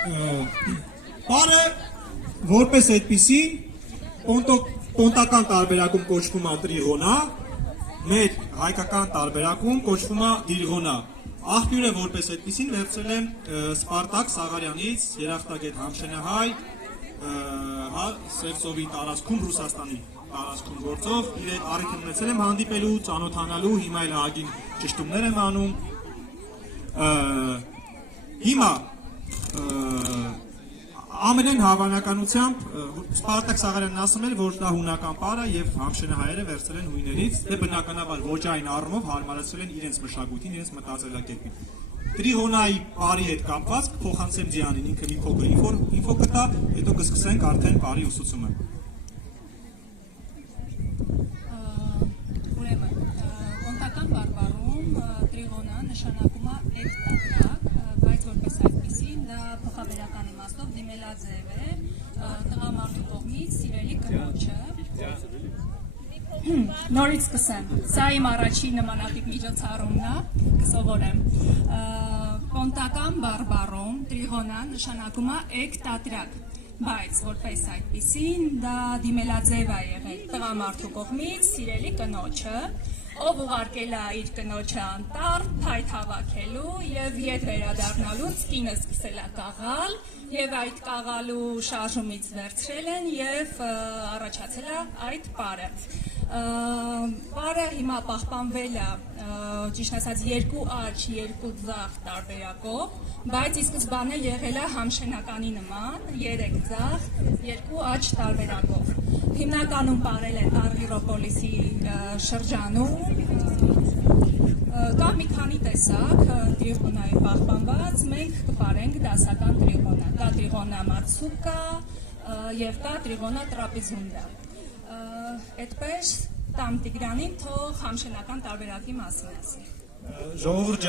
Բարը որպես այդպիսի պոնտական տարբերակում կոչվում է տրիղոնա, մեր հայկական տարբերակում կոչվում է դիրղոնա։ Աղբյուրը որպես այդպիսին վերցրել եմ Սպարտակ Սաղարյանից, երախտագետ համշենահայ, Սևծովի տարածքում, Ռուսաստանի տարածքում գործող, իր հետ առիթ ունեցել եմ հանդիպելու, ծանոթանալու, հիմա էլ ահագին ճշտումներ եմ անում։ Հիմա ամենայն հավանականությամբ Սպարտակ Սաղարյանն ասում էր, որ դա հունական պար է եւ համշենահայերը վերցրել են հույներից, դե բնականաբար ոճային առումով հարմարացրել են իրենց մշակույթին, իրենց մտածելակերպին։ Տրիղոնայի պարի հետ կապված փոխանցեմ Ձյանին, ինքը մի փոքր ինֆո կտա, հետո կսկսենք արդեն պարի ուսուցումը։ Ուրեմն, պոնտական բարբառում տրիղոնան նշանակում է էկտատրակ, բայց որպես այդպիսին դա փոխաբերական իմաստով դիմելաձև է, տղամարդու կողմից սիրելի կնոջը։ Նորից սկսեմ, սա իմ առաջին նմանատիպ միջոցառումն է, կսովորեմ։ Պոնտական բարբառում տրիղոնան նշանակում է էկտատրակ, բայց որպես այդպիսին դա դիմելաձև է եղել տղամարդու կողմից սիրելի կնոջը, ով ուղարկել է իր կնոջը անտառ փայտ հավաքելու եւ ետ վերադառնալուց կինը սկսել է կաղալ եւ այդ կաղալու շարժումից վերցրել են եւ առաջացել է այդ պարը։ Պարը հիմա պահպանվել է, ճիշտ ասած, երկու աջ, երկու ձախ տարբերակով, բայց ի սկզբանե եղել է համշենականի նման, երեք ձախ, երկու աջ տարբերակով։ Հիմնականում պարել են Արգիրոպոլիսի շրջանում, կա մի քանի տեսակ տրիղոնայի պահպանված, մենք կպարենք դասական տրիղոնա, կա տրիղոնա մացուկա եւ կա տրիղոնա տրապեզունդա։ Այդպես տամ Տիգրանին թող համշենական տարբերակի մասին ասի։ Ժողովուրդ ջան,